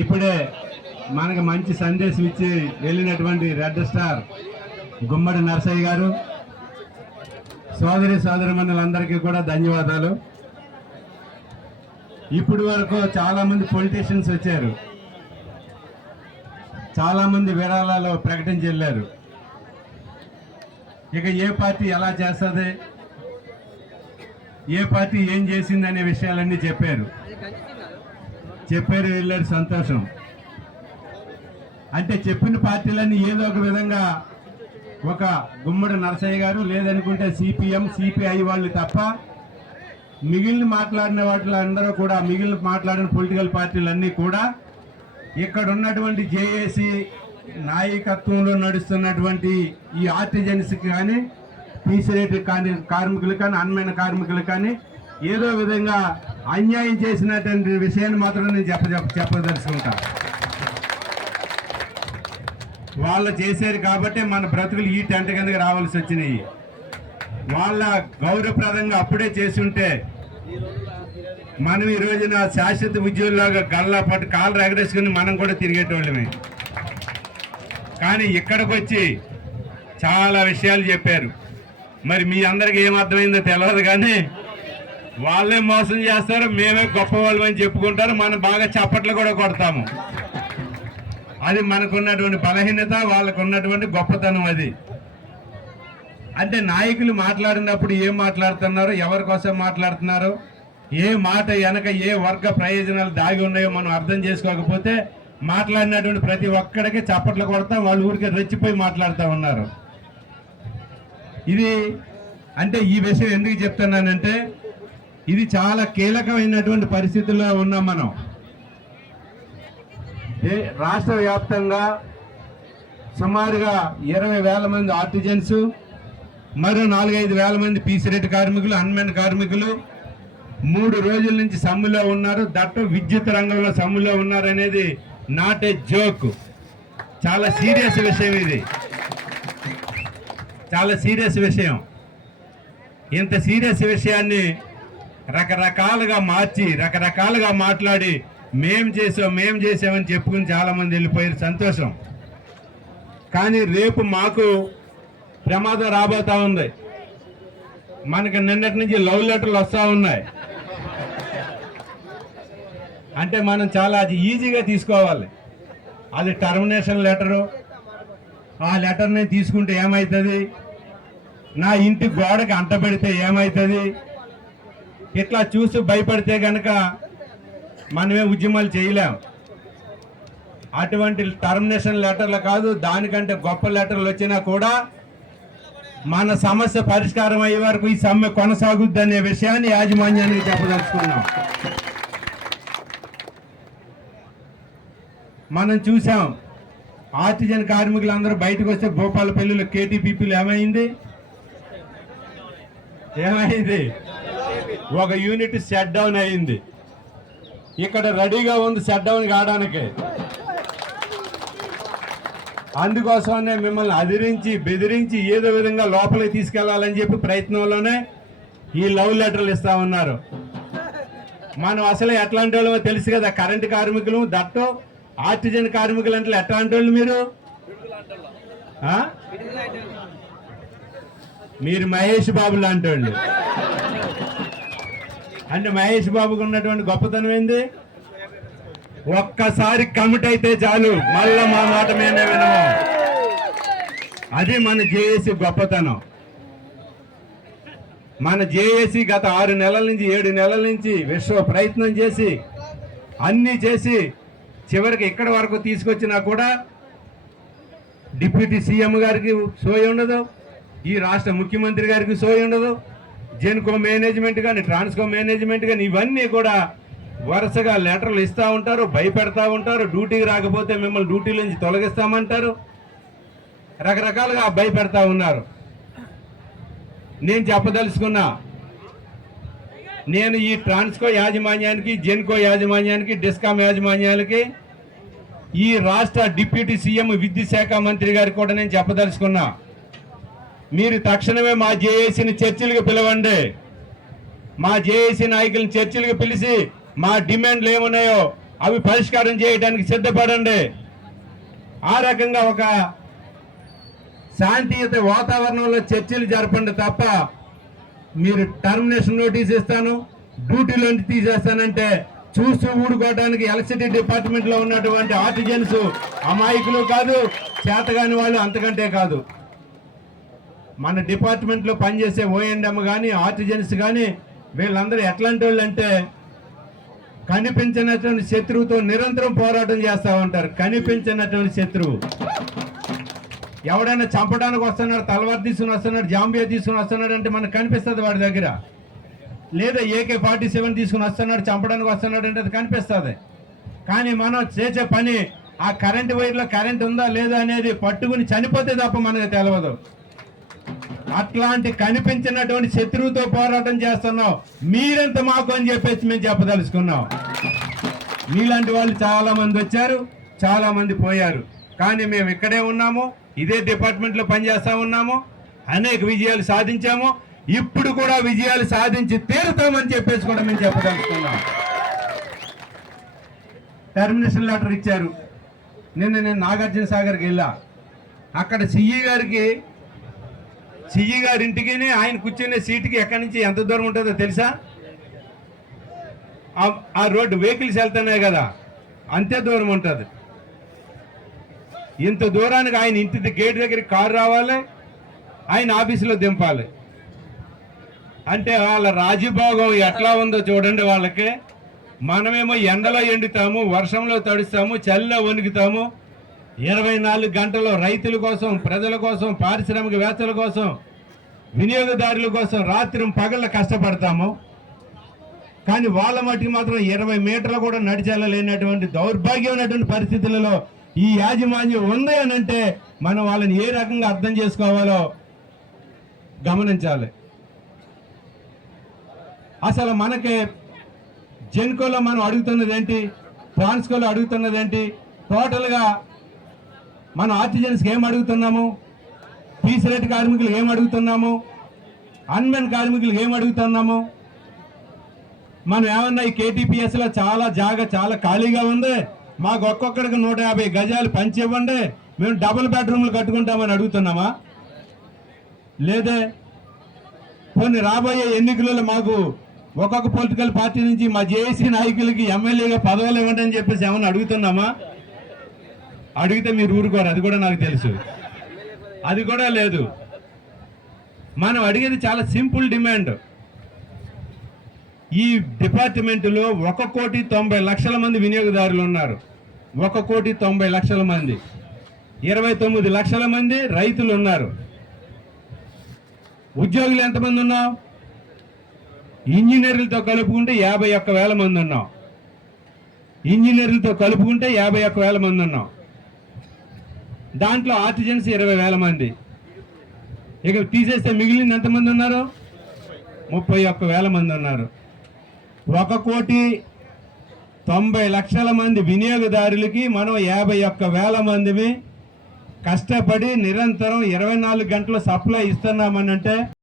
ఇప్పుడే మనకు మంచి సందేశం ఇచ్చి వెళ్ళినటువంటి రెడ్ స్టార్ గుమ్మడి నరసయ్య గారు, సోదరి సోదరిమణులందరికీ కూడా ధన్యవాదాలు. ఇప్పటి వరకు చాలా మంది పొలిటీషియన్స్ వచ్చారు, చాలా మంది విరాళాలు ప్రకటించి వెళ్ళారు. ఇక ఏ పార్టీ ఎలా చేస్తుంది, ఏ పార్టీ ఏం చేసింది అనే విషయాలన్నీ చెప్పారు వెళ్ళారు. సంతోషం. అంటే చెప్పిన పార్టీలన్నీ ఏదో ఒక విధంగా ఒక గుమ్మడి నరసయ్య గారు లేదనుకుంటే సిపిఎం సిపిఐ వాళ్ళు తప్ప మిగిలిన మాట్లాడిన వాటిలో అందరూ కూడా, మిగిలిన మాట్లాడిన పొలిటికల్ పార్టీలన్నీ కూడా ఇక్కడ ఉన్నటువంటి జేఏసీ నాయకత్వంలో నడుస్తున్నటువంటి ఈ ఆర్టిజన్స్ కానీ, పీసీరేట్ కార్మికులు కానీ, అన్మైన కార్మికులు కానీ ఏదో విధంగా అన్యాయం చేసినటువంటి విషయాన్ని మాత్రం నేను చెప్పదలుచుకుంటా. వాళ్ళు చేశారు కాబట్టి మన బ్రతుకులు ఈ టెంట కిందకి రావాల్సి వచ్చినాయి. వాళ్ళ గౌరవప్రదంగా అప్పుడే చేసి ఉంటే మనం ఈ రోజున శాశ్వత ఉద్యోగులాగా గల్లా పట్టు కాళ్ళు ఎగరేసుకుని మనం కూడా తిరిగేటోళ్ళమే. కానీ ఇక్కడికి వచ్చి చాలా విషయాలు చెప్పారు. మరి మీ అందరికి ఏమర్థమైందో తెలియదు, కానీ వాళ్ళే మోసం చేస్తారు, మేమే గొప్ప వాళ్ళమని చెప్పుకుంటారు. మనం బాగా చప్పట్లు కూడా కొడతాము. అది మనకున్నటువంటి బలహీనత, వాళ్ళకు ఉన్నటువంటి గొప్పతనం. అది అంటే నాయకులు మాట్లాడినప్పుడు ఏం మాట్లాడుతున్నారు, ఎవరి కోసం మాట్లాడుతున్నారు, ఏ మాట వెనక ఏ వర్గ ప్రయోజనాలు దాగి ఉన్నాయో మనం అర్థం చేసుకోకపోతే మాట్లాడినటువంటి ప్రతి ఒక్కడికి చప్పట్లు కొడతాం, వాళ్ళు ఊరికి రెచ్చిపోయి మాట్లాడుతూ ఉన్నారు. ఇది అంటే ఈ విషయం ఎందుకు చెప్తున్నానంటే ఇది చాలా కీలకమైనటువంటి పరిస్థితుల్లో ఉన్నాం మనం. రాష్ట్ర వ్యాప్తంగా సుమారుగా 20,000 మంది ఆర్టిజన్స్, మరో 4-5 మంది పీసీరేట్ కార్మికులు, అన్మెన్ కార్మికులు 3 రోజుల నుంచి సమ్మెలో ఉన్నారు. దట్టు విద్యుత్ రంగంలో సమ్మెలో ఉన్నారు అనేది నాట్ ఏ జోక్. చాలా సీరియస్ విషయం ఇది, చాలా సీరియస్ విషయం. ఇంత సీరియస్ విషయాన్ని రకరకాలుగా మార్చి రకరకాలుగా మాట్లాడి మేం చేసామని చెప్పుకుని చాలామంది వెళ్ళిపోయారు. సంతోషం. కానీ రేపు మాకు ప్రమాదం రాబోతా ఉంది. మనకి నిన్నటి నుంచి లవ్ లెటర్లు వస్తూ ఉన్నాయి. అంటే మనం చాలా అది ఈజీగా తీసుకోవాలి. అది టర్మినేషన్ లెటరు. ఆ లెటర్ని తీసుకుంటే ఏమవుతుంది, నా ఇంటి గోడకి అంటపెడితే ఏమవుతుంది, ఇట్లా చూసి భయపడితే కనుక మనమే ఉద్యమాలు చేయలేం. అటువంటి టర్మినేషన్ లెటర్లు కాదు, దానికంటే గొప్ప లెటర్లు వచ్చినా కూడా మన సమస్య పరిష్కారం అయ్యే వరకు ఈ సమ్మె కొనసాగుద్ది అనే విషయాన్ని యాజమాన్యానికి చెప్పదలుచుకున్నాం. మనం చూసాం ఆర్టిజన్ కార్మికులందరూ బయటకు వస్తే భూపాలపల్లిలో కేటీపీపీలు ఏమైంది, ఒక యూనిట్ షట్ డౌన్ అయింది. ఇక్కడ రెడీగా ఉంది షట్ డౌన్ కావడానికి. అందుకోసమే మిమ్మల్ని అదిరించి బెదిరించి ఏదో విధంగా లోపలికి తీసుకెళ్లాలని చెప్పి ప్రయత్నంలోనే ఈ లవ్ లెటర్లు ఇస్తా ఉన్నారు. మనం అసలు ఎట్లాంటి వాళ్ళమో తెలుసు కదా. కరెంటు కార్మికులు, దట్టు ఆర్టిజన్ కార్మికులు అంటే ఎట్లాంటి వాళ్ళు మీరు మహేష్ బాబు లాంటి వాళ్ళు. అంటే మహేష్ బాబుకు ఉన్నటువంటి గొప్పతనం ఏంది, ఒక్కసారి కమిట్ అయితే చాలు, మళ్ళా మా మాట మేమే వినము. అది మన జేఏసీ గొప్పతనం. మన జేఏసీ గత 6 నెలల నుంచి 7 నెలల నుంచి విశ్వ ప్రయత్నం చేసి అన్నీ చేసి చివరికి ఇక్కడి వరకు తీసుకొచ్చినా కూడా డిప్యూటీ సీఎం గారికి సోయి ఉండదు, ఈ రాష్ట్ర ముఖ్యమంత్రి గారికి సోయి ఉండదు, జెన్కో మేనేజ్మెంట్ కానీ ట్రాన్స్కో మేనేజ్మెంట్ కానీ ఇవన్నీ కూడా వరుసగా లెటర్లు ఇస్తూ ఉంటారు, భయపెడతా ఉంటారు. డ్యూటీకి రాకపోతే మిమ్మల్ని డ్యూటీల నుంచి తొలగిస్తామంటారు, రకరకాలుగా భయపెడతా ఉన్నారు. నేను చెప్పదలుచుకున్నా, నేను ఈ ట్రాన్స్కో యాజమాన్యానికి, జెన్కో యాజమాన్యానికి, డిస్కామ్ యాజమాన్యాలకి, ఈ రాష్ట్ర డిప్యూటీ సీఎం విద్యుత్ శాఖ మంత్రి గారికి కూడా నేను చెప్పదలుచుకున్నా, మీరు తక్షణమే మా జేఏసీని చర్చలకు పిలవండి. మా జేఏసీ నాయకులను చర్చలకు పిలిచి మా డిమాండ్లు ఏమున్నాయో అవి పరిష్కారం చేయడానికి సిద్ధపడండి. ఆ రకంగా ఒక శాంతియుత వాతావరణంలో చర్చలు జరపండి తప్ప మీరు టర్మినేషన్ నోటీస్ ఇస్తాను, డ్యూటీలోంచి తీసేస్తానంటే చూస్తూ ఊడుకోవడానికి ఎలక్ట్రిసిటీ డిపార్ట్మెంట్లో ఉన్నటువంటి ఆర్టిజన్స్ అమాయకులు కాదు, చేతగాని వాళ్ళు అంతకంటే కాదు. మన డిపార్ట్మెంట్లో పనిచేసే ఓఎండ్ఎం కానీ ఆర్టిజన్స్ కానీ వీళ్ళందరూ ఎట్లాంటి వాళ్ళు అంటే కనిపించినటువంటి శత్రువుతో నిరంతరం పోరాటం చేస్తూ ఉంటారు. కనిపించినటువంటి శత్రువు ఎవడైనా చంపడానికి వస్తున్నాడు, తలవారు తీసుకుని వస్తున్నాడు, జాంబియా తీసుకుని వస్తున్నాడు అంటే మనకు కనిపిస్తుంది వాడి దగ్గర. లేదా AK-47 తీసుకుని వస్తున్నాడు, చంపడానికి వస్తున్నాడు అంటే అది కనిపిస్తుంది. కానీ మనం చేసే పని ఆ కరెంటు వైర్లో కరెంట్ ఉందా లేదా అనేది పట్టుకుని చనిపోతే తప్ప మనకు తెలియదు. అట్లాంటి కనిపించినటువంటి శత్రువుతో పోరాటం చేస్తున్నాం. మీరెంత మాకు అని చెప్పేసి మేము చెప్పదలుచుకున్నాం. మీలాంటి వాళ్ళు చాలా మంది వచ్చారు, చాలా మంది పోయారు. కానీ మేము ఇక్కడే ఉన్నాము, ఇదే డిపార్ట్మెంట్లో పనిచేస్తా ఉన్నాము, అనేక విజయాలు సాధించాము. ఇప్పుడు కూడా విజయాలు సాధించి తీరుతామని చెప్పేసి కూడా మేము చెప్పదలుచుకున్నాం. టర్మినేషన్ లెటర్ ఇచ్చారు. నేను నాగార్జున సాగర్కి వెళ్ళా. అక్కడ సిఈ గారి ఇంటికి ఆయన కూర్చునే సీటుకి ఎక్కడి నుంచి ఎంత దూరం ఉంటుందో తెలుసా? ఆ రోడ్డు వెహికల్స్ వెళ్తున్నాయి కదా, అంతే దూరం ఉంటుంది. ఇంత దూరానికి ఆయన ఇంటి గేట్ దగ్గరికి కారు రావాలి, ఆయన ఆఫీసులో దింపాలి. అంటే వాళ్ళ రాజభోగం ఎట్లా ఉందో చూడండి వాళ్ళకి. మనమేమో ఎండలో ఎండుతాము, వర్షంలో తడుస్తాము, చలిలో వణుకుతాము. 24 గంటలు రైతుల కోసం, ప్రజల కోసం, పారిశ్రామికవేత్తల కోసం, వినియోగదారుల కోసం రాత్రి పగళ్ళ కష్టపడతాము. కానీ వాళ్ళ మట్టికి మాత్రం 20 మీటర్లు కూడా నడిచెళ్ళలేనటువంటి దౌర్భాగ్యమైనటువంటి పరిస్థితులలో ఈ యాజమాన్యం ఉంది అని అంటే మనం వాళ్ళని ఏ రకంగా అర్థం చేసుకోవాలో గమనించాలి. అసలు మనకి జెన్కోలో మనం అడుగుతున్నది ఏంటి, ట్రాన్స్కోలో అడుగుతున్నది ఏంటి, టోటల్గా మనం ఆర్టిజన్స్కి ఏం అడుగుతున్నాము, పీస్ రేట్ కార్మికులు ఏం అడుగుతున్నాము, అన్మెన్ కార్మికులు ఏం అడుగుతున్నాము. మనం ఏమన్నా ఈ KTPSలో చాలా ఖాళీగా ఉంది, మాకు ఒక్కొక్కడికి 150 గజాలు పంచి ఇవ్వండి, మేము డబుల్ బెడ్రూమ్లు కట్టుకుంటామని అడుగుతున్నామా? లేదే. కొన్ని రాబోయే ఎన్నికలలో మాకు ఒక్కొక్క పొలిటికల్ పార్టీ నుంచి మా జేఏసీ నాయకులకి ఎమ్మెల్యేగా పదవులు ఇవ్వండి అని చెప్పేసి ఏమన్నా అడుగుతున్నామా? అడిగితే మీరు ఊరుకోరు, అది కూడా నాకు తెలుసు. అది కూడా లేదు. మనం అడిగేది చాలా సింపుల్ డిమాండ్. ఈ డిపార్ట్మెంటులో 1,90,00,000 మంది వినియోగదారులు ఉన్నారు. 1,90,00,000 మంది, 29 లక్షల మంది రైతులు ఉన్నారు. ఉద్యోగులు ఎంతమంది ఉన్నాం? ఇంజనీర్లతో కలుపుకుంటే 51,000 మంది ఉన్నాం. ఇంజనీర్లతో కలుపుకుంటే 51,000 మంది ఉన్నాం. దాంట్లో ఆర్టిజన్స్ 20,000 మంది. ఇక తీసేస్తే మిగిలిన ఎంతమంది ఉన్నారు? 31,000 మంది ఉన్నారు. 1,90,00,000 మంది వినియోగదారులకి మనం 51,000 మందిని కష్టపడి నిరంతరం 24 గంటలు సప్లై ఇస్తున్నామనంటే